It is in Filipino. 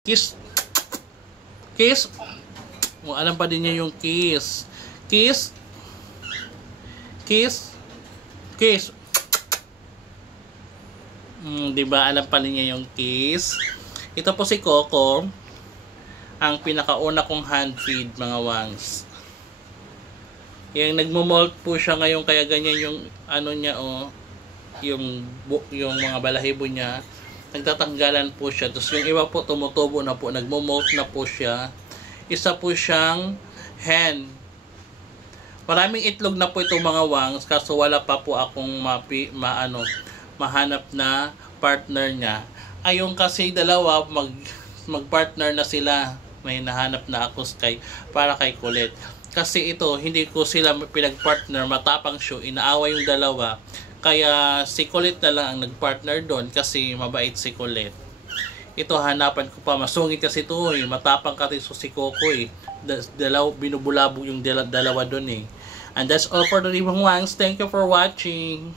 Kiss. Kiss. O, alam pa din niya yung kiss. Kiss. Kiss. Kiss. Diba? Alam pa din niya yung kiss. Ito po si Coco. Ang pinakauna kong hand feed, mga wangs. Yung nagmo-molt po siya ngayon, kaya ganyan yung ano niya, yung mga balahibo niya. Nagtatanggalan po siya. Tapos yung iba po tumutubo na po, nagmo-molt na po siya. Isa po siyang hen. Maraming itlog na po itong mga wangs, kaso wala pa po akong mahanap na partner niya. Ayun kasi dalawa magpartner na sila. May nahanap na ako para kay Colette. Kasi ito, hindi ko sila pinagpartner, matapang siya, inaaway yung dalawa. Kaya si Colette na lang ang nagpartner doon kasi mabait si Colette. Ito, hanapan ko pa, masungit kasi ito matapang kasi si Coco binubulabog yung dalawa doon And that's all for the Libang Wangs. Thank you for watching.